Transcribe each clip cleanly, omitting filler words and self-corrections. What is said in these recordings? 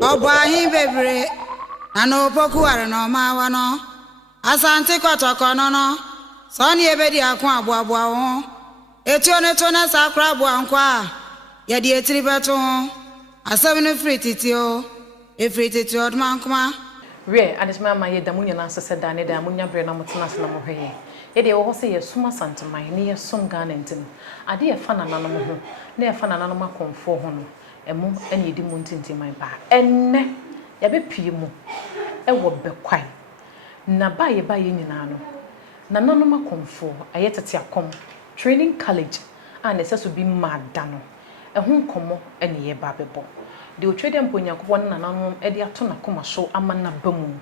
Obahi bebre ano poku are no mawa no asante kotoko no so ne ebedi akwa aboaboa ho etuo ne to na sakra aboa nkwa ye de etiri beto ho asem no frititio efrititio odmankoma we adesma ma ye damunya na asese da ne da munya bre na motena se na mo hwe ye de wo se ye suma santeman ne ye som Ghana ntim ade ye fa na nanom ho na ye fa na nanom akomfo ho no emu ene edi mu ntintiman ba enne ya be pie mu e wo bekwai na ba ye nyina no na nanom akomfo aye tete akom training college and eseso bi mada no ehun komo ene ye ba bebo de o trade mponya ko na nanom e de ato na koma so amana bamu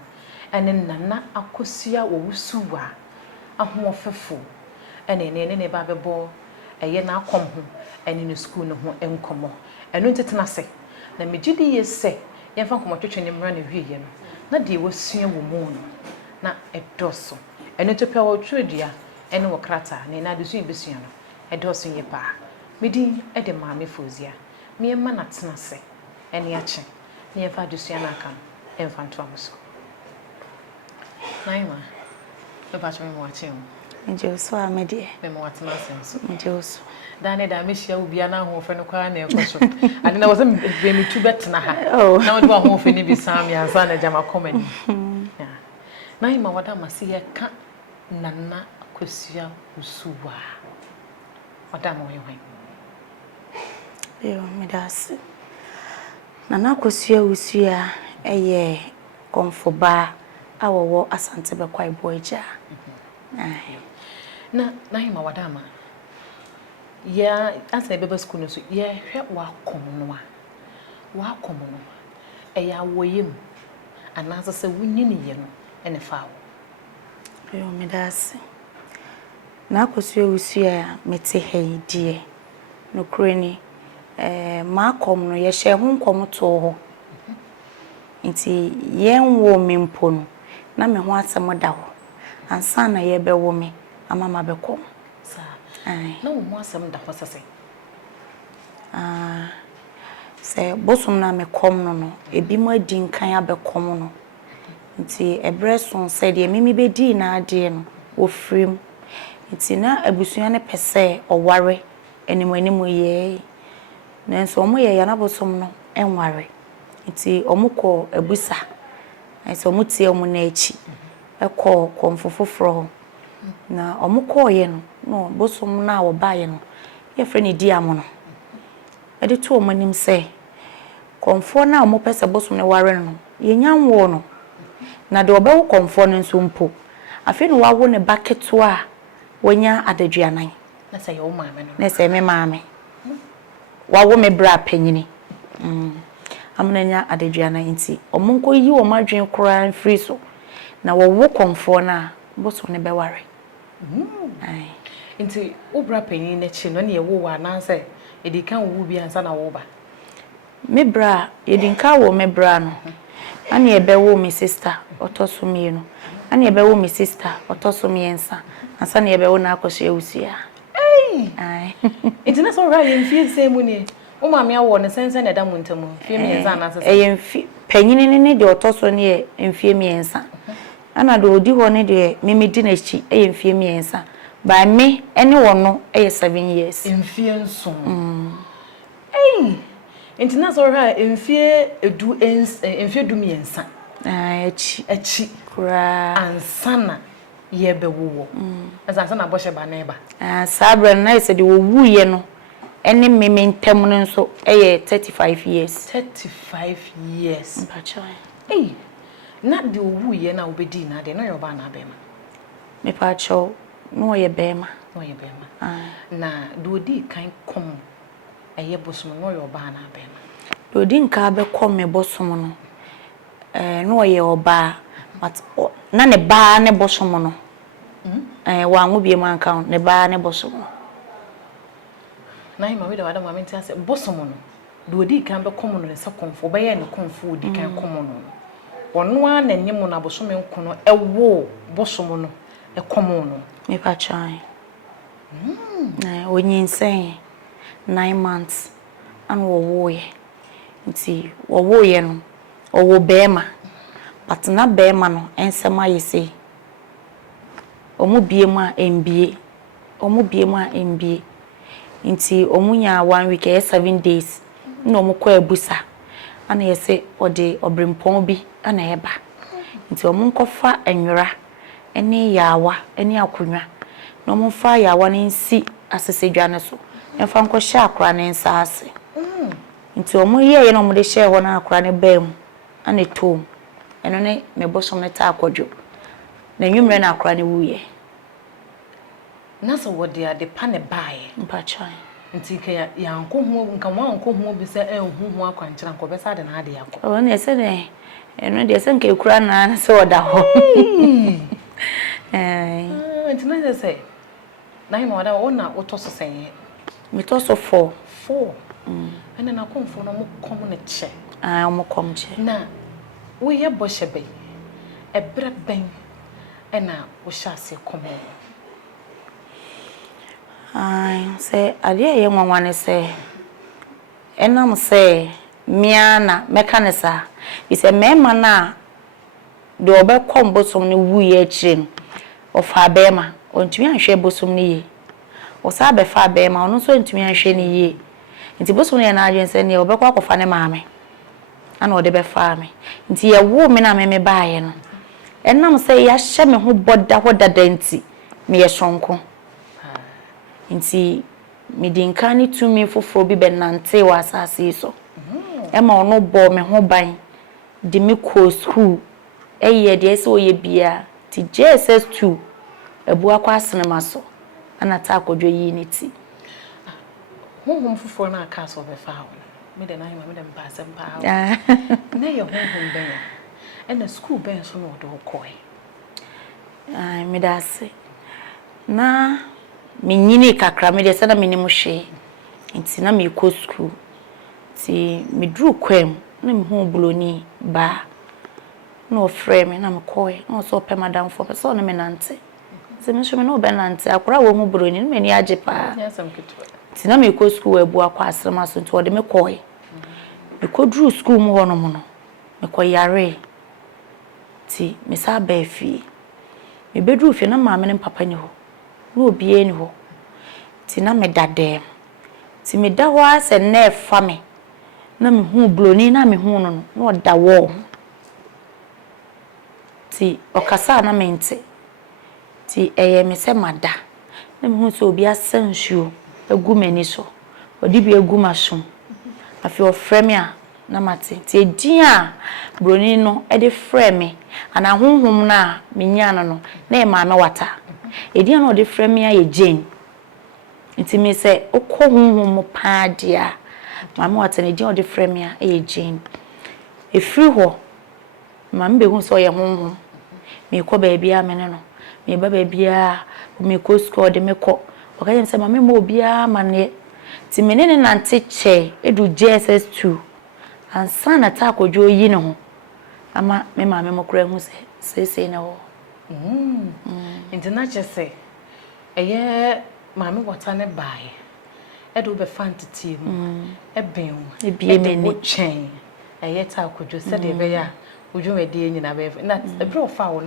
ene nana akosua wo wusuwa ahomofefo ene ne ba bebo eye na akom ho ene no school no ho enkomo eno ntetena se na megidi ye se yemfa komo twetwe ne mra na wiye no na de wasua wo mu no na edoso eno topia wo twedua ene wo krata ne na adesu ibesua no edoso ye pa medi e de Maame Fozia me ma na tena se ene ache ne yemfa adesua na aka emfa nto amuso naima e ba chwe mo ache o nje so amede me mo atena senso nje so dane da mehia ubia na ho fe no kwa na ekoso ade na wose be mitu betena ha na wode wa ho fe ni bi sam ya ansa na jama komani ya naima wada masiye ka nana akosua usuwa wada mo yewen yo medasi nana akosua usua eye Komfour ba awowo asante be kwai boeja na naima wada ma ya asa bebe school no so ye hwe wa komo no e ya woyem anasa se wunyini ye no ene faawo yo medasi na akosua usua mete heidie no kroni ma kom no ye hye ho nkom to ho nti yen wo mempo no na me ho asem da ho ansa na ye be wo me amama be kom sa na wo mo asem da ho sese se bosom na me kom no ebi mo adi nkan abekom no nti ebreson se de mimi be di na ade no ofrim nti na abusua ne pese oware enimo ye nanso omo ye ya na bosom no enware nti omo ko abusa nso omo tie omo na echi ekọ Komfour foforo na omo ko ye no bosom na wo ba ye no ye fre ne di amono e de to omo nim se Komfour na omo pese bosom ne ware no ye nyanwo no na de obewo Komfour no nso mpo afi no wawo ne baketo a wonya adaduanan na se yo Maame no na se me Maame wawo me bra panyini amnanya adaduanan nti omonko yi wo madwen kora free so na wo Komfour na bosom ne beware ai nti wo bra panyini na chi no ne ye wo wa na se edikan wo bi ansa na wo ba me bra edinka wo me bra no ani ebewo me sister otoso mienu ani ebewo me sister otoso miensa ansa na ebewo na akosua usua ai nti na so ra ye mfie semu ni o Maame awo ne sense na da mu ntamu mfie miensa na sese e mfie panyini ne de otoso ne mfie miensa ana de odi ho ne de memedi na chi e mfie miensa ba me ene wo no e 7 years mfie nso nti na so ra mfie mfie du miensa echi kura ansana ye bewo asa na bo sheba na eba sabra na ise de wo wuye no ene meme ntam no nso eye 35 years 35 years mpacho na de wuye na obedi na de no yo ba na bema me pacho no ye bema na de odi kan kom eye bosom no yo ba na bema de odi nka be kom me bosom no no ye oba but na ne ba ne bosom no wa nwo bie man kan ne ba ne bosom no na hima we da wada Maame ntia se bosom no de odi kan be kom no ne se Komfour be ye ne Komfour odi kan kom no ono a na nyem na bosom nko no ewo bosom no e kom no me pa chan onyin sen 9 months an wo ye nti wo ye no owo bema but na bema no ensema yese omu biemu a mbie nti omunya 1 week 7 days na omu kwa ebusa ana yese ode obrempon bi ana eba nti omu nkofa enwura ene yawa ene akonwa na omu fa yawa ne nsi asesedwa ne so emfa nko hye akora ne nsaase nti omu ye na omu de hye ho na akora ne bam ana tom eno ne mebosom ne ta akodwo na nwumre na akora ne wuye nasa wodi ade pa ne baaye mpacha nti ka ya nkohu nka wa nkohu bi se enhuhu akwankyera nko besa de na ade yakọ o ne se ne eno de se nka ekura na se oda ho nti na se na hima wada ona otoso senye mi toso 4 ene na Komfour no mo kom ne che mo kom che na wo ye bo hyebe ebre ben ena wo hyase komo say ade ye nwanwane say enam say mia na mekanisa ise mema na de obekom bosom ne wuye akire no ofa bema ontumi anhwe bosom ne ye osa befa bema ono so ontumi anhwe ne ye nti bosom ne na adwen say ne obekwa kofa ne maame ana ode befa me nti ye wo me na me baaye no enam say ya hye me ho boda hodada nti me ye sonko nti midinka ni tumi foforo bi benante wa asase so ema ono bo me ho ban di me ko school eye de ese oye bia ti JSS2 ebu akwa asenema so ana ta akodwo yi ni ti honhom foforo na aka so be fa ho me de na hima me de mpa asem pa ho na ye honhom ben ena school ben so no do koi me da se na minyini kakra me de se na minimu hwe nti na me ko school ti me dru kwam na me hu buloni ba na ofre me na me koi na so pe madam for so na me nante se me so me no be nante akora wo mu buloni me ni age pa ti na me ko school ebu akwa asrama so nti ode me koi me ko dru school mu hono mo no me ko yare ti me sa ba fi me bedru fi na maame ne papa ni ho no obie ni ho ti na me dadem ti me da ho ase na efa me na me hu bloni na me hu no no da wo ti okasa na me nte ti eye me se mada na me hu so obi asansuo egu mani so odi bi egu masom afi ofre me a na mate ti edin a bloni no e de frɛ me ana honhom na me nya no na e maame wata edin na ode frɛ me a ye Jane nti me se okọ honhom pa dia maame wata na edin ode frɛ me a ye Jane efiri ho maame be hu so ye honhom me kɔ ba bia me ne no me ba bia me kɔ school de me kɔ okaye se maame mo bia mane ti me ne nante che edu JSS2 ansa na ta akodwo yi ne ho ama me maame mo kura hu se na ho nti na chese eye maame wata ne baaye edo be fantiti mu eben ebie me ni chen eye ta akodwo se de be ya odwumedi nyina be na ebro ofa wo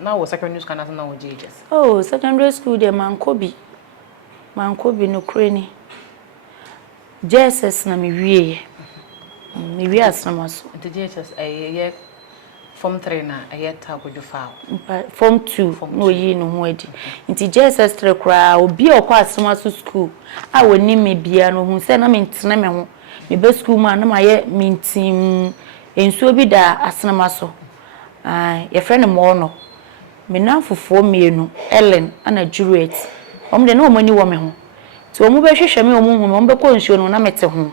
na wo secondary school na wo JSS secondary school de mankobi no kreni JSS na me wie asema so nti JSS eye form 3 na eye ta akodwo fa form 2 no yi no ho adi nti JSS 3 kra obi okwa asema so school a woni me bia no hu se na me ntene me ho me be school ma na maye mintim ensuo bi da asema so ye friend mo no me na fofo mienu Ellen ana Juliet omde na omani wo me ho ti omu be hwehwe me omu hu me ombe ko nsuo no na mete ho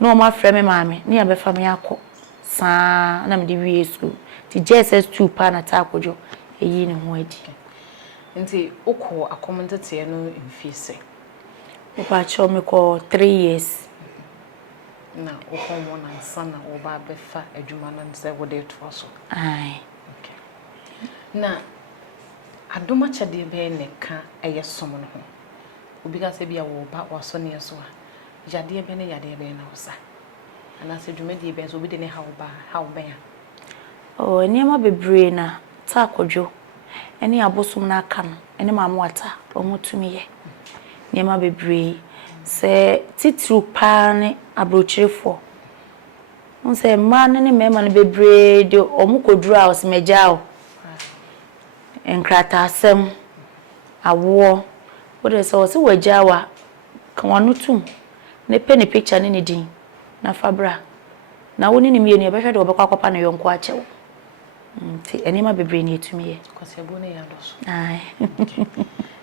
no ma frɛ me maame ne ya be fa me akɔ saa na me de wie school ti JSS2 pa na ta akodwo eyi ne ho adi nti ukọ akomntete no mfise me pa cho me ko 3 years na ukọ mo na sana oba be fa adwuma na nse wo de to so ai okay na adoma chade be ne ka eye som no ho obi ga se bia wo ba waso ne so a yade be ne yade be na wosa ana se dwumadi be so bi de ne how ba ya oh niema bebre na ta kodwo ene abosom na aka no ene maame wata omutumi ye niema bebre se titru pa ne abrochirefo nse ma ne mema ne bebre de omukoduru a osmejao enkrata asem awo wode se wose wajawa kan wanu tum ne pe ne picture ne din na fabra na woni ne mienu ebehwe de obekwa kwapa na yonko achewo ti enima bebre ne etumi ye kwase abo ne ya doso ai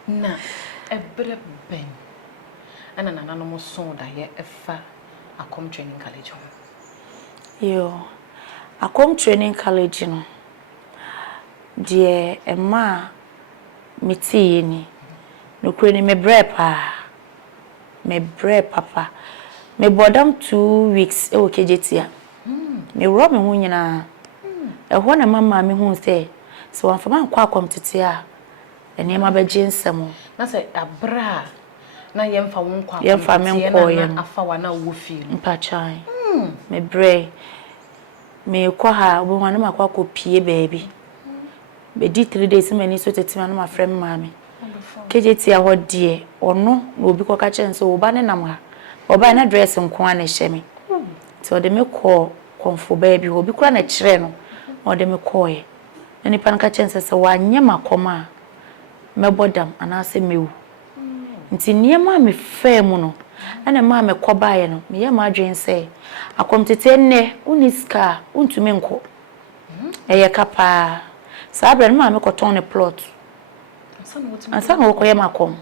na ebre ben ana nana no so da ye efa akom training college yo akom training college no de ema meti ni no kure ni me bre papa me bodam 2 weeks e wo kejetia me ro me hu nyina ho na mama me hu se so wanfama kwa akomtete a enema beje nsem na se abra na yemfa won kwa yemfa me nkoye na afa wa na wo feel mpachai me bre me kwa ha obo wana makwa kopie baby be di 3 days mani so tetima na ma friend mama kejetia ho de ono na obi kwa ka chen so oba ne nam ha oba na dress nko ana hyeme ti o de me call Komfour baby obi kura na kire no o de me call ye na nipa nka chen se wanye makoma mebodam ana se mewu nti niema me fam no ana ma me koba ye no me ye ma adwen se akomtete nne uniska untumi nko eye kapa sabre ma me koton ne plot ansa no koye makom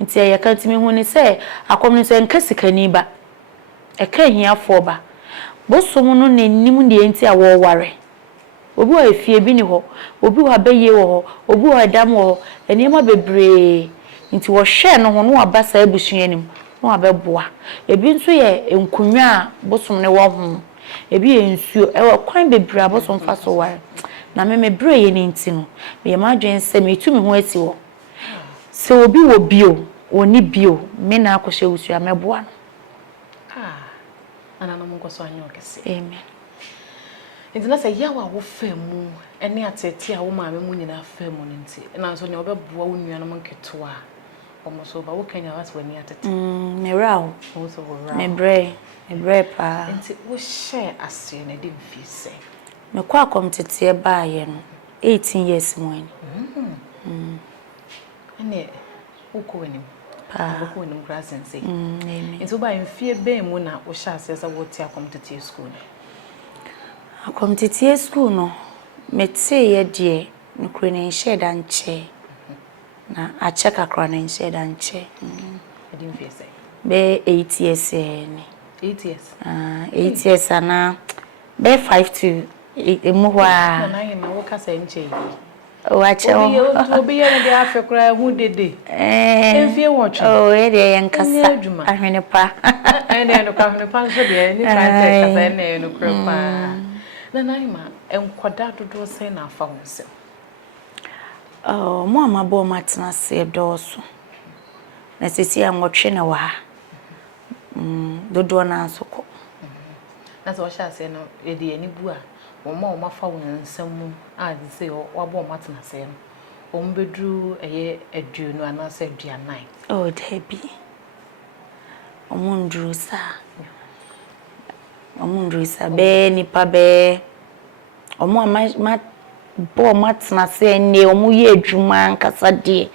nti eye ka ntimi hu ni se akom ni se nkasikani ba e ka hiafo ba bosom no nanim de enti a wo ware obi wa efie bi ni ho obi wa beye wo obi wa dam wo eniema bebre nti wo hwe no ho no abasa abusuanim no abeboa ebi nso ye enkunwa a bosom ne wo ho ebi ye nsuo e wo kwan bebre abosom fa so ware na me bre ye ni nti no me ma dwen se me tu me ho ati wo se obi wo bio oni bio me na akohye usua meboa no ana no monko so anyo kese amen ntina se yawa wo famu ene atete a wo maame mu nyina famu nti na so ne obeboa wo nua no monketo a omo so ba wo kanya was wani atete me raw wo so wo raw me bre pa nti wo share ase na de mfi se me kwa komtete ba ye no 18 years mo ni ene wo ko wani wo ko wani grasen say amen nti wo ba mfie ben mu na wo share ase wo ti akomtete school akomtete school no mete ye de no kure ne share dan che na a check akra na share dan che edi mfie say be 8 years ni 8 years 8 years ana be 5 to emuhwa na yin na wo ka say nche wache obi ye ne de afekura hu dede enfie wotwe oh ye de yankasa ahwene pa ene no ka ahwene pa so de ni pa se ka se ne no kura pa na yin ma enkoda dodo se na afa wonse mo amabo matena se doso na sisi anwotwe na wa dodo na asoko na so sha se no e de ani bu a wo ma fa wonsam mu a de se wabo matena se no o mbedru eye aduonu ana se aduanan oh debi omundrusa be nipa be omo ma bo matena se ne omo ye adwuma nkasa de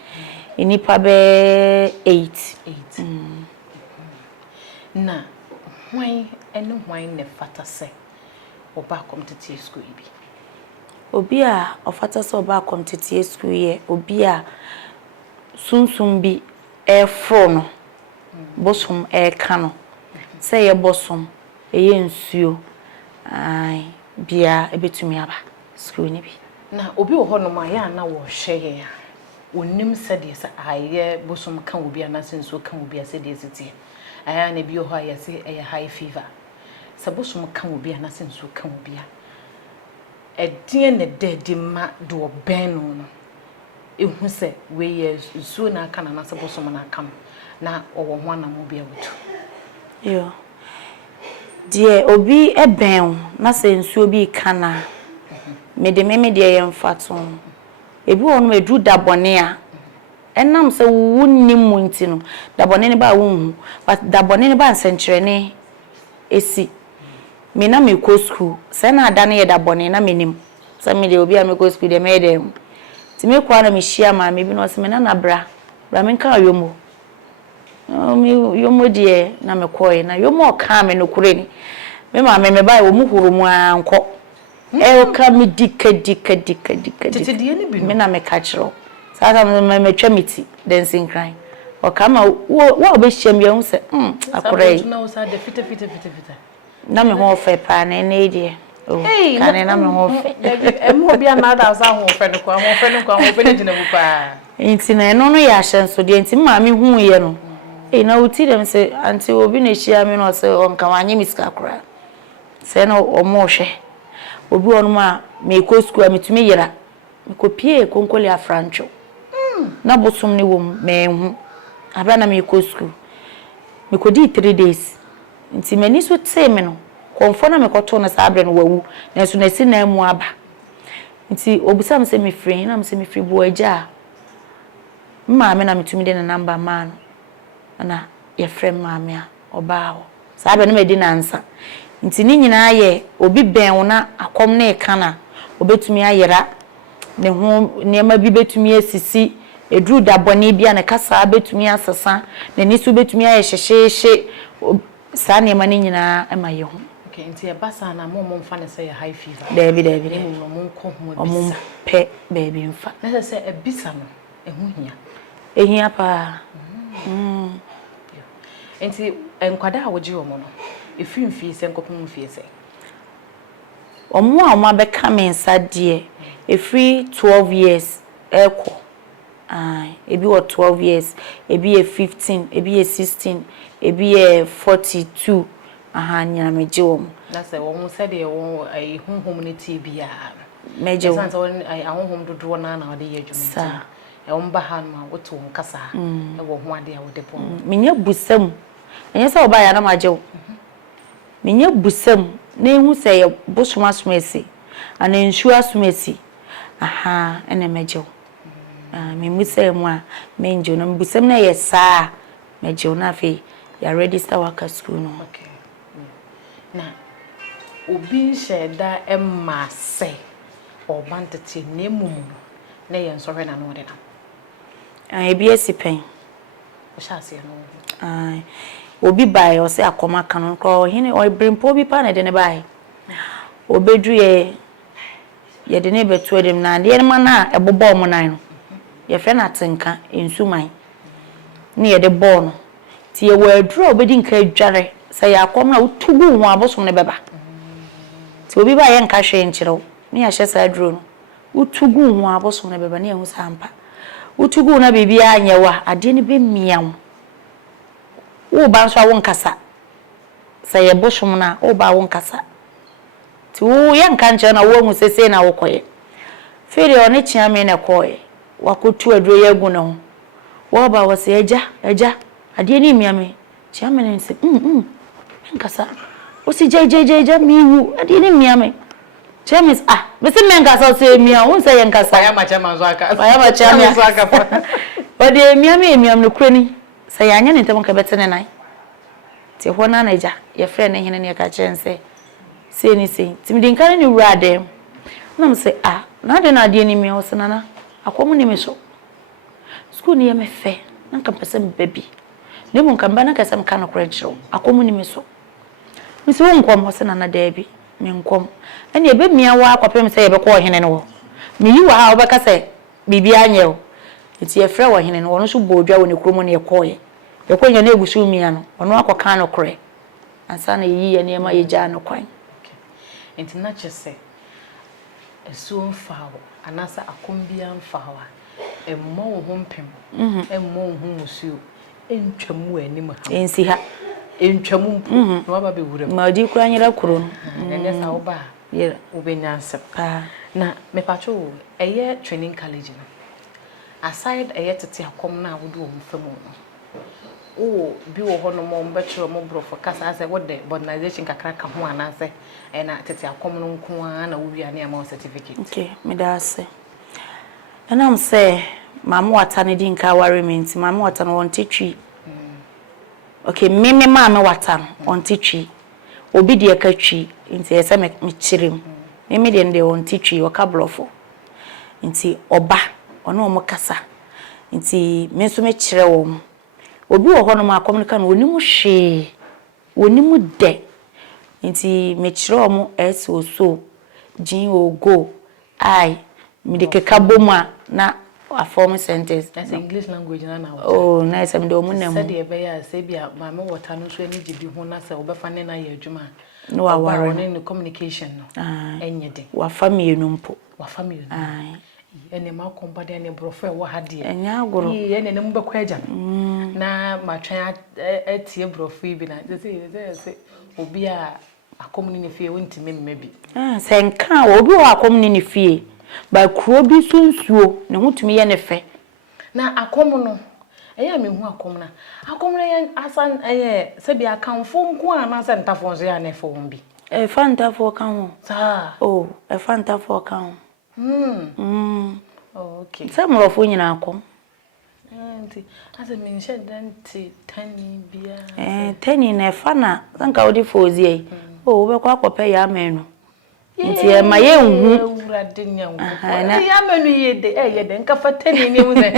nipa be 8 na hwan ene hwan ne fata se oba komtete school bi obi a ofata se oba komtete school ye obi a sunsum bi efro no bosom ka no se ye bosom eye nsuo ai bia ebetumi aba school ni bi na obi wo ho no ma ya na wo hwe ye a onim se de se aye bosom kan obi ana se nsuo kan obi ase de sitie aya na bi ho aye se eye high fever se bosom kan obi ana se nsuo kan obi a edie ne de ma do ben no ehu se we ye nsuo na aka na se bosom na aka na owo ho na mo bia wutu yo Die obi eben na se nsuo bi kana me de de yemfato ebi wonu edu dabone a enam se wunnim munti no dabone ne ba wunhu but dabone ne ba nsenkyerene esi me na me ko school se na ada ne ye dabone na menim se me de obi a me ko school de me de ti me kwa na me hia maame bi no se me na bra me nka yomo mi yomo die na me koe na yomo ka me no kure ni me maame me ba wo mu huru mu anko e o ka me dika tete die ni bi no me na me ka kiro sasa me twa miti dancing crying o ka ma wo be hyiam ye hu se akure na wo sa de fita na me ho fe pa na ne die oh ka ne na me ho fe mo bia na da sa ho fe no kwa ho fe ne gina bu pa nti na no no ya hyenso de nti maame hu ye no na uti dem se anti obi na hia me no se onka wanye miska kura se no omohwe obi onu ma me ko school a metumi yera me ko pie konkoli afrancho na bosom ne wom me hu abra na me ko school me ko di 3 days nti mani so tse me no Komfour na me ko to na sa abra no wawu na so na si na mu aba nti obusam se me free na me se me free bo agya maame na metumi de na number man na ye frem maame a oba ho sa abra no me di nansa nti ni nyina ye obi ben na akom na ekana obetumi ayera ne ho niema bi betumi asisi edru dabone bia ne kasa betumi asesa ne nisu betumi aye hyehye sa niema ni nyina ema ye ho okay nti e basa na mo mfa ne say high fever Debi ne mo mo nko ho bisa pe baby mfa na say e bisa no e ho hia ehia pa nti enkwada a woji omo no efimfi se nkopom fie se omo a oma beka me nsa de efri 12 years eko ebi wo 12 years ebi 15 ebi 16 ebi 42 nyina meje wo na se wo se de wo ai honhom ne tie bia meje wo sanse won ai honhom dodo na na ode ye adwuma e wo mba ha no woto wo kasa e wo ho ade a wo de po menya busam enye se oba ya na maje wo menya busam na ehu se ye bosoma somesi ana nsu asomesi ene meje wo me musa mu a menjo na busam na ye saa meje wo na fe ya register waka school no okay na obi sheda emma se obantete nemumu na ye nsɔhwe na no de na ebi esipen o shase no obi bai o se akoma kanon kro hine o brimpo bi pa na de ne bai obedru ye de ne betu dem na de ma na ebobo mo nan no ye fe na tenka ensuman ne ye de bo no ti ye wadru obedi nka adware se ya akom na utugu ho abosom ne beba ti obi ba ye nka hwe nkyerɛw ne ya hye sa adru no utugu ho abosom ne beba ne hu sampa utugu na bibia anyewa ade ne be miam wo ba nso awon kasa se ye bosom na wo ba won kasa ti wo ye nka nkyerɛ na wo hu sese na wo koye fere one chiame na koye wakotu adru ye gu ne ho wo ba wo se eja ade ne miame chiame ne se nkasa o si jejejeje miwu ade ne miame chiame me se menkasa so mia wo se ye nkasa ya machama zo aka ya machama zo aka ode miame no kurani se ya anya ne ntam ka betene nan ti ho na naija ye frɛ ne hene ne ka chense se ni se timdi nka ne wura dem na me se na de na de ni mi o se nana akomu ni me so school ni ye me fe na nka pese me baby ne mu nka mba na kasa me ka no kora chiro akomu ni me so me se wo nkom o se nana da bi me nkom ene ebe mia wa akwapem se ye be ko hene ne wo me yi wa ha obeka se bibia anye o eti ye frɛ wo hene ne wo no so bodwa wo ne kromo ne ye koye ye konya na egusu mia no ono akoka no kore ansa na yi ye ne ma ye gya no kwan enti na kyese esu mfawo anasa akombia mfawa emmo wo hompem emmo wo musuo entwamu anim ha ensi ha entwamu no baba be wura ma di kura nyira kuro no nene sa oba yera obenyanse na mepacho eye training college no aside eye tete akom na wodo wo mfamu no oh bi wo ho no mo mbetro mo bro for kasa say what the modernization kakra ka ho anase na tete akom no nko na wo wia na ma certificate. Okay, me da say. And I'm say mama wata ne di nka ware me nti mama wata no won tetwi. Okay, me mama wata on tetwi. Obi de ka twi nti ese me chirem. Me de on tetwi o ka blofo. Nti oba ono o kasa. Nti me so me kire wo. Obi wo ho no ma communicate no onimu hwe. Onimu de. Nti me kire wo eso so jin o go ai me de keka boma na a form sentence. That's English language na. Oh, nice. I'm the woman. Said the bear say bia mama water no so any jibi ho na say obefa ne na ye adwuma. No aware no communication no. Enye de. Wa family numpo. Wa family. Ai. Ene ma komba de ne brofo wo ha de. Enya agoro. Ene ne mbekwa agya. Na matwan atie brofo bi na say obi a akomni ne fie wontime mmabi. Senka obi wa akomni ne fie. Ba kuro bi sunsuo ne hutumi ye ne fe. Na akom no eya me hu akom na. Akom na ye asan se bia kanfo nko ana se ntafo nso ya ne fo bi. Fantafo kan ho. Sa. Oh, fantafo kan ho. Oh, okay. Se mrofo nyina akom. Nti ase me nche danti tani bia. Tani na fa na sanka odi fozi ai. Oh, we kwa akopɛ ya menu. Nti e ma ye nhu. Urade nyanwo. Ya menu yede yede nka fa tani ni mu ze.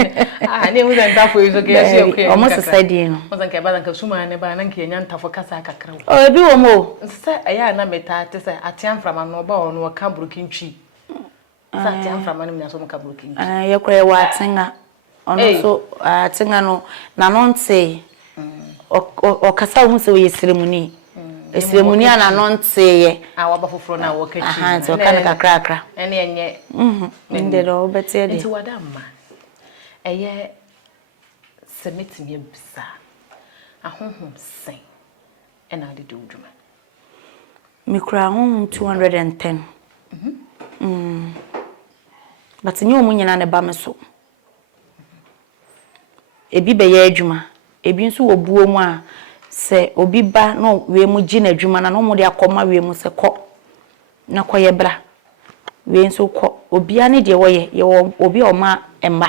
Ne mu ze ntafo izo ke yesi okwe. O mo society no. Mo zanka ba zanka suma ne ba na nke nya ntafo kasa kakra. Oh, ebi wo mo. Nsa eya na meta te se atiam frama no ba ono ka burukintwi. Nsa atiam frama no mna so mo ka burukintwi. Ye kure wa atenga. Ono so atenga no na no nte. O kasa hu se wo yesiremuni. Esiremuni ana no nte ye. Waba foforo na wo kachi. Nti o kana kakra. Ene enye. Inde do bete de. Nti wadamma. Eye semitimi bisa. Ahonhom sen. Ena ade de udwuma. Mikura ahonhom 210. But nyo mu nyina ne ba me so. Ebi be ye adwuma. Ebi nso wo buo mu a se obi ba no we mu gi na adwuma na no mu de akoma we mu se kɔ na kɔ ye bra we nso kɔ obi ane de wo ye obi o ma emma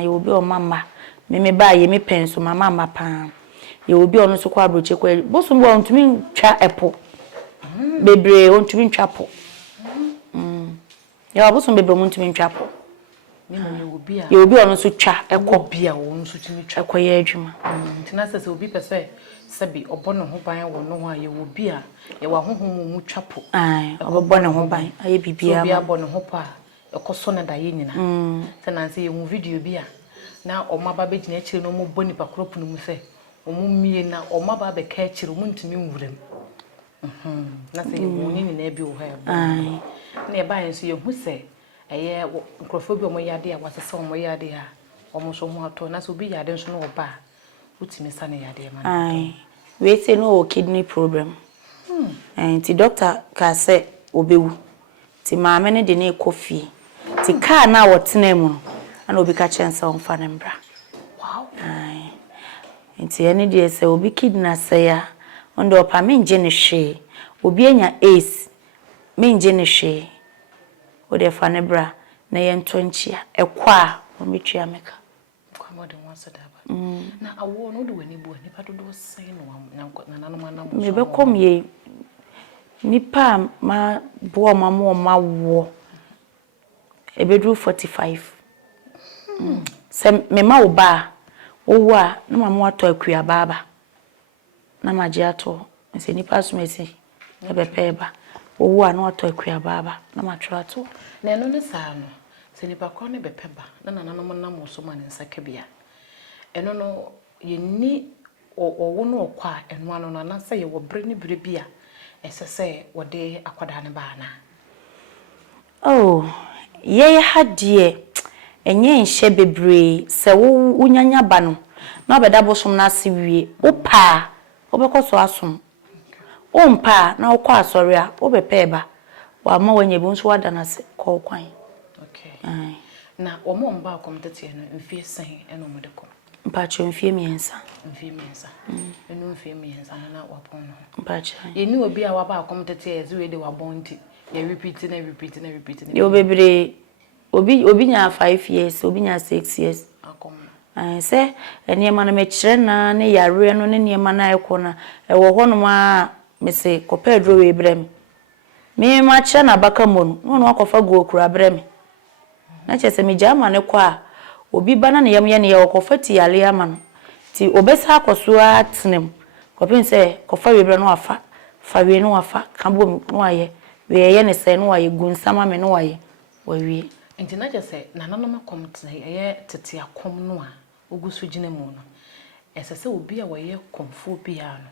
ye obi o ma mma me ba ye me penso mama pa ye obi ono so kɔ abroche kɔ boso bo ontumi twa epo bebre ontumi twa po ye boso bebre ontumi twa po ye obi ono so twa ekɔ bia wo nso tumi twa ekɔ ye adwuma ntina sɛ obi pɛsɛ sɛbi ɔbɔ ne ho ban wɔ no a ye obi a ye wa honhom mu twa po ai ɔbɔ ne ho ban aye bibia obi abɔ ne ho pa ɛkɔso na da ye nyina sɛ nanse ye hu video bi a na ɔma ba begina akyire no mo bɔ nipa kropo no mu sɛ ɔmo mie na ɔma ba be ka akyire mo ntumi nwuram na sɛ ye hu ni na bi wo ha ai na ye ba nso ye hu sɛ eye nkrofo bi omo yade a wasese omo yade a omo so ho ato na so bi yade nso no oba utimi sa na yade ma ai we say no kidney problem and the doctor ka say obewu ti maame ne de na ekofi ti car na wotena mu no na obi ka chense on fa nembra wow ai nti ene de say obi kidney say ya ondo opa menje ne hwe obi enya ace menje ne hwe o de fa ne bra na ye ntonchia ekwa o metwa meka kwa modern wasa da ba na awo no do wani bu nipa do sei no na nano me be kom ye nipa ma bo ma wo ebedru 45 se me ma wo ba wo a na mama wato akua baba na maje ato se nipa so mesi e be peba wo a na wato akua baba na matwa ato na eno ne saa no se nipa kwa ne be peba na nananom na mo so ma ne nsaka bia eno no ye ni owo no okwa eno ano na na se ye wo bre ne bre bia esese wo de akwada ne ba na oh ye hadie enye nhye bebre se wo unyanya ba no na obeda bosom na ase wie opa obekoso asom ompa na okọ asori a obepeba wa ma wanye bi nso wada na se kọ kwan okay na omo mba kom tete no mfie sen eno mo de kom mpacho mfie miensa enu mfie miensa na wapon no mpacho yeni obi a waba akom tete ezu we de wabonti ya repeat yo bebre obi nya 5 years obi nya 6 years akom say enema na mekire na ne yare no ne niema na ekona ewo hono ma me se kopedro we brem me ma kire na baka monu no akofa go okura brem na chese me jama ne kwa obi bana ne yamye ne ye okofa ti yale ama no ti obesa akoso atnem kopin se kofa we brem no afa fa we no afa kabo no aye we ye ne se no aye gunsama me no aye wawie nti na chese na nanom akom tene ye tete akom no a ogusu gine mu no esese obi a waye Komfour bia no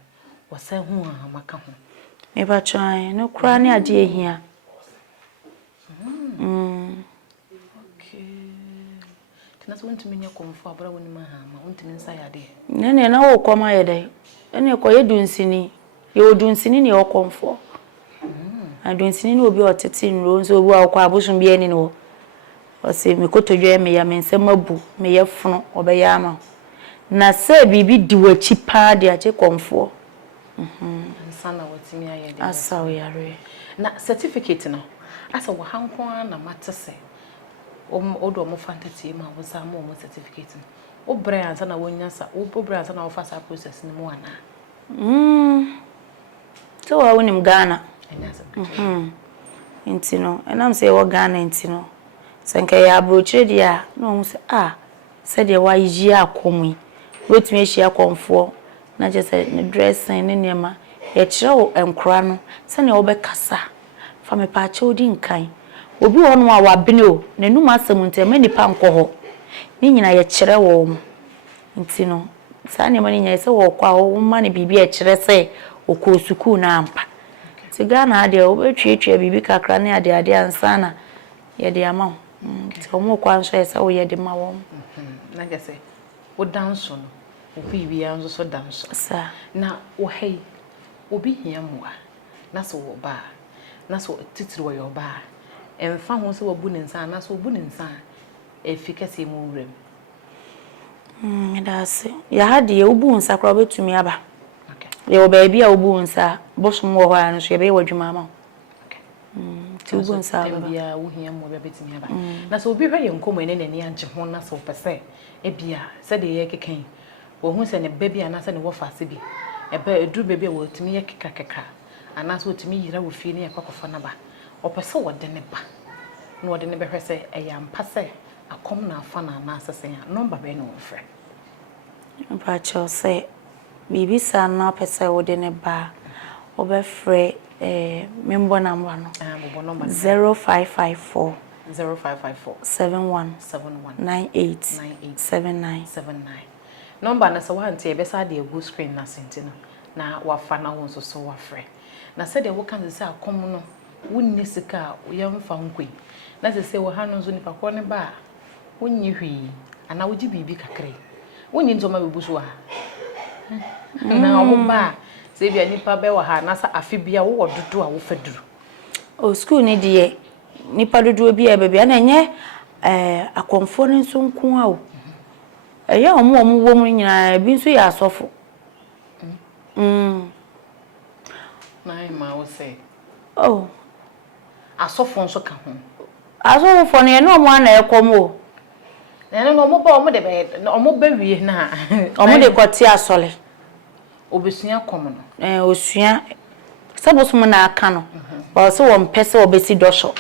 wasa hu a maka ho me ba try no kra ne ade ehia okay tina so ntumi nya Komfour abra woni ma ha ma ntumi nsa ya de ne na wo koma ye dai ene ko ye dunsini ye odunsini ne Komfour adunsini ne obi otete nro nso obi akwa abosun bia ni no o se me kotodwe me ya me nsem abu me ye funu obeya ama na se bibi di wachi pa de ache Komfour sana watimi aye de asa o yare na certificate no asa wo hankon na matese odo mo fantasy ma wo sa mo certificate no o bre ansa na wonya sa o bre ansa na wo fa sa process ni mo ana so wa wonim Ghana intino enam se wo Ghana intino senka ya abrochire dia no se se de wa yi akomu wetumi ehia Komfour na je se ne dressing ne niema ye kire wo enkura no se ne wo be kasa fa me pa che odi nkan obi wo no a wabene o nanum asem ntema nipa nkoho ni nyina ye kire wo ntino sa ne mani nya se wo kwa wo ma ne bibi e kire se okosuku na ampa ti Ghana ade wo betwetwe bibi kakra ne ade ansana ye de ama ti omo kwa nso ye se wo ye de ma wo na je se wo danso no obi bia nso so danso sa na wo hei obi hia moa na so wo ba na so titiri wo yo ba emfa ho se wo bu ne nsa na so bu ne nsa efikase mu wurem me da se ya hade ye obu nsa kra betumi aba ye wo ba bia obu nsa bosom wo ha no so ye be wadwuma ma ti obu nsa aba bia wo hia mo be betumi aba na so obi hwe ye nkomo ne nani anche ho na so pese e bia se de ye kekan wo hu se ne ba bia na se ne wo fase bi eba edu be bia wo tumi ye keka ana so tumi yira wo fie ne ye kwakofa na ba opese wo de ne ba na wo de ne be hwe se e ya mpa se akom na afa na na asese ya number be no mfre ba cho se bibi sa na pese wo de ne ba obefre membo number no 0554 71 9879 number na so wanti e be sa de egu screen na sentino na wafa na won so wafre na se de wo kan se akom no wonni sika yemfa nkoi na se wo hanu nso nipa ko ne ba wonni hwi ana wogi bibi kakre wonni nzoma bebuso ha na wo ba se bia nipa be wo ha na sa afi bia wo dodo a wo faduru o school ni de nipa dodo bia bia na nye Komfour nso nko a o eya omo wo mu nyina bi nso ya asofo na ma wo se asofo nso ka ho asofo ne no mo ana ekomo na no mo ba omo de be omo ba wie na omo de kwoti asole obesua kom no osua sabosum na aka no o se wo mpese obesi dosho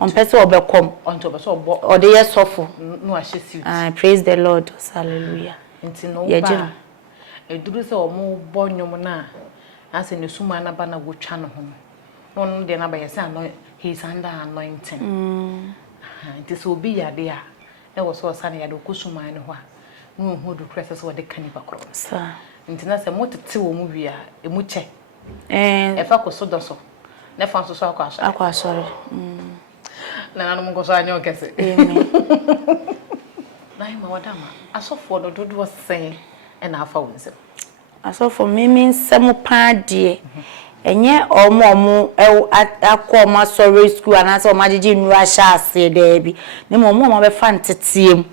mpese obekom onto be so obo o de yesofo no ahye suit praise the Lord hallelujah nti no ba eduru se omo bo nyom na ase ne suma na ba na wotwa no ho no de na ba yesa no he is under anointing nti so obi yade a na wo so sa na yade okosuma ne ho a no ho do krese so de kaniba kro sa nti na se motete wo mu wi a emu che efa ko so do so na fa so so akwa sorry na no mo so anya okese amen na ma wadama asofo do do sen e na afa wonse asofo mimi nsem pa de enye omo akoma sorry school anase o magigi nura sha ase da bi ne mo be fa ntetiem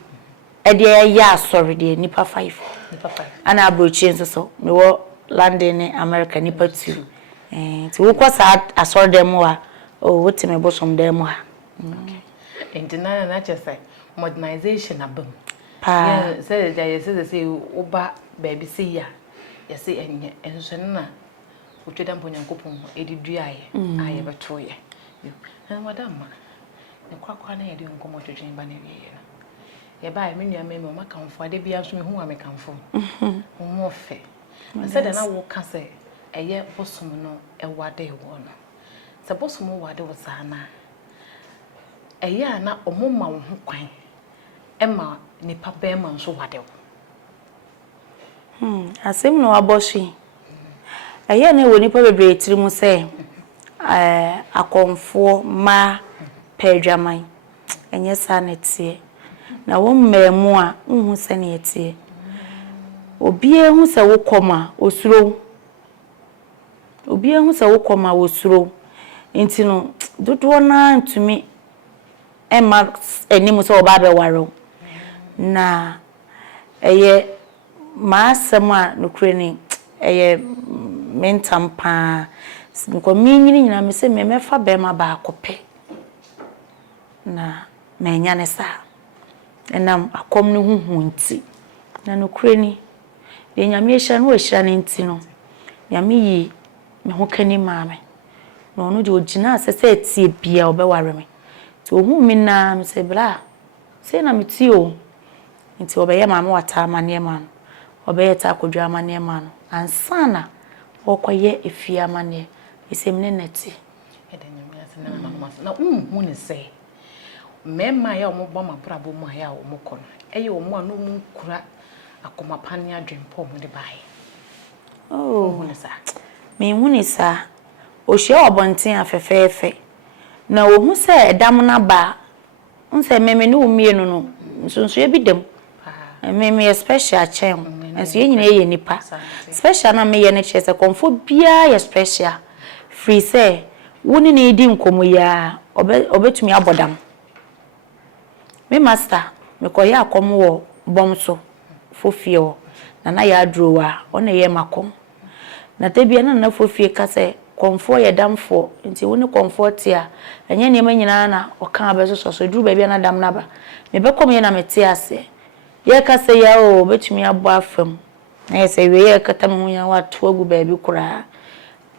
ya sorry de nipa 5 ana abrochi nso so me wo London America nipa 2 ti wo kwasa asor dem wa o wote me bosom dem ha entina na chese modernization abam pa say oba baby say ya say enye enso na otweda mponyankopon ediduaye aye betoye na madam ma ne kwakwa na ye de nkomo twetwen ba na wiye no ye ba me nua me ma kanfo ade bia so me hu a me kanfo mo fe said na wo ka say eye bosom no ewade wo no se bosom wade wo sana eye na omoma wo ho kwan ema nipa be ma nso wade wo asem no aboshi eye na wo nipa bebre tiri mu say akomfo ma pedwaman enye sanete na wo mmemu a nhu se na etie obi ehu se wo koma osuro obi ehu se wo koma osuro enti no dodo na ntumi ema enimu se oba be waro na eye ma sema no kreni eye mentampa nko minyini nyina me se me mefa be ma ba akope na menya ne sa enam akom ne huhu nti na no kreni de nyame ehia no ehia ne nti no nyame yi me ho kani maame no no de ogina asese etie bia obeware me ti ohu mi na me se bra se na meti o nti obeye maame wata amane ma no obeye ta akodwa amane ma no ansana okoye efia amane esemne nati ede nyame asena na mama na hu ne se mema ya omo boma brabo mu ya omo kono eye omo anu mu kura akoma pani adwempo mu de bae hu ne sa me hu ne sa ohia obonten afefeefe na ohu se edam na ba nse meme ne omienu no nsonso e bidem meme special chem enso ye nyina ye nipa special na me ye ne chese Komfour bia ye special free say woni ne di nkomo ya obetumi abodam me master me koya akom wo bomso fofie wo na ya adrowa ona ye makom na tebia na fofie ka se Komfour ye damfo nti woni Komfour tia enye ne manyina na oka abeso so duru ba bia na dam na ba me bekom ye na mete ase ye ka se ya o betumi abo afam na ye se we ye kata me hunya wa to agu ba bi kura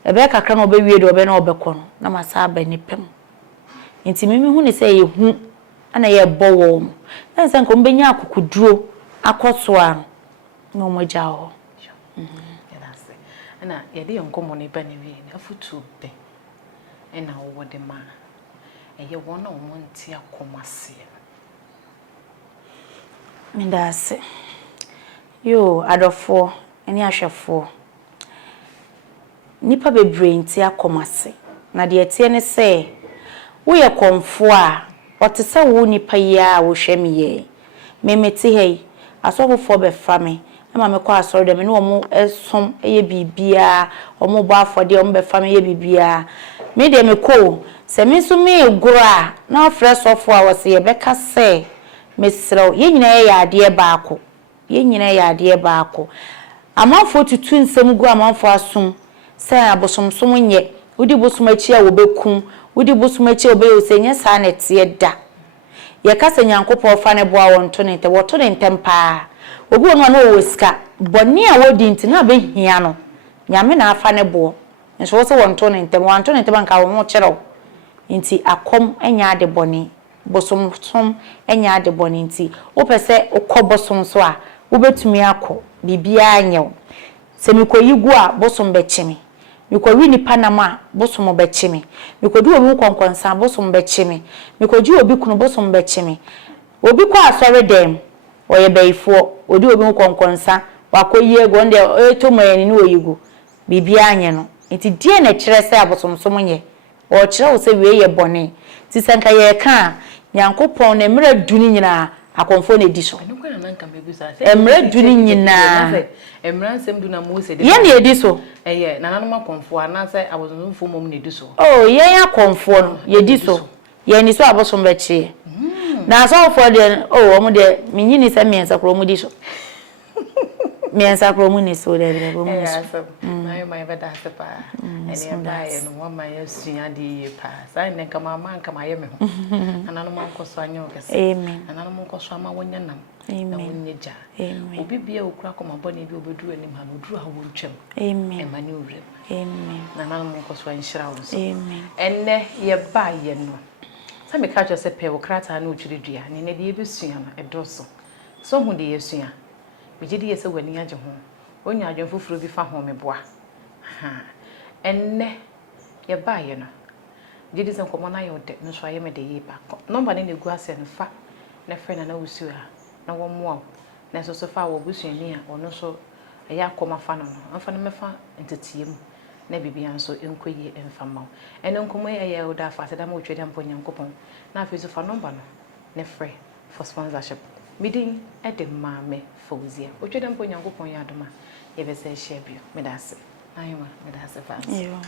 ebe kakra na obewie de obe na obekono na masa aba nipem nti mimi hu ne se ye hu ana ye bowo na se nko mbenya akukuduro akoso a no moja ho na yede yonkomo ne ba ne wi ne afutu be ena wo de ma eye wona wo monti akomase mindase yo adofo eni ahwefo nipa bebre nti akomase na de etie ne se wo ye Komfour a otese wo nipa ya wo hwemiye memeti hei asofofo be fame ma me kwa asoro de me no mo esom eye bibia omo bo afode omo be fame eye bibia me de me ko se me so me egoro a na fresh sofo a wose ye beka se mesrew ye nyina ye ade baako ye nyina ye ade baako amanfo tutu nsem gu amanfo asom se abosomsom nye wodi bosom achi a wo bekum wodi bosom achi obe yo se nye sa na tie da ye kasa nyankopɔ fa ne boa wonto ne te woto ne ntempa obi wonu na wo sika boni a wodi ntina be hia no nyame na afa ne bo nso wo se wonto ne ntem wanto ne ntem nka wo ho kyerɛw nti akom enya ade boni bosomsom enya ade boni nti wo pese okɔ bosom so a wo betumi akɔ bibia anyew se mikoyi gu a bosom be kyemi mikowi nipa nam a bosom be kyemi mikodi obi konkonsa bosom be kyemi mikoji obi kunu bosom be kyemi obi kɔ asɔre dem oye beifo odi obi konkonsa wakoyi ego nde etomayani ni oyigo bibia anye no nti die na kyerɛ sɛ abosomsom nye o kyerɛ wo sɛ we ye bɔne ti sanka ye ka nyankopɔn na mra duni nyina Komfour na di so emra duni nyina emra nsem du na Mose de ye na edi so eye nananom Komfour ana sɛ abosomfo mom na edi so oh ye ya Komfour no ye di so ye ni so abosom be kye Na so for the omo de menyini se miensa kro mu di so. Miensa kro mu ni so de kro mu ni so. Na yo my beda se pa. Ene ba ye no wo man yasua de pa. Sai ne kama man kama ye me ho. Anano man koso anyo kese. Amen. Anano man koso ama wonya nam. Amen. Na wonya ja. Amen. Obi bia okura koma bone bi obeduru anim ha no duru ha wo ntwam. Amen. E mani owrem. Amen. Na anano man koso anhyira wo so. Amen. Enne ye ba ye no. Sa me ka jo se pe wo krata na otwiri dua. Ne ne de ye besua no edoso. So hu de ye sua. Bigidi ye se wani agye ho. Onya adwen foforo bi fa ho me boa. Ha. Enne ye ba ye no. Gidi se nkomo na ye ode no so aye me de ye ba. Number ne gu ase no fa. Na friend na wusu ha. Na wo mo na so so fa wo busuani a ono so aye akoma fa no. Amfa no mefa ntetiem. Na bibia nso enkoyi emfama. Ene nkomo ye oda fa se da ma otwe da mpo nyankopon. Na afi so fa number no. Ne frɛ for sponsorship. Midin ede Maame Fauzia. Otwe da mpo nyankopon ya adoma. Ye be se share bio. Medase. Aywa medase fans. Yo.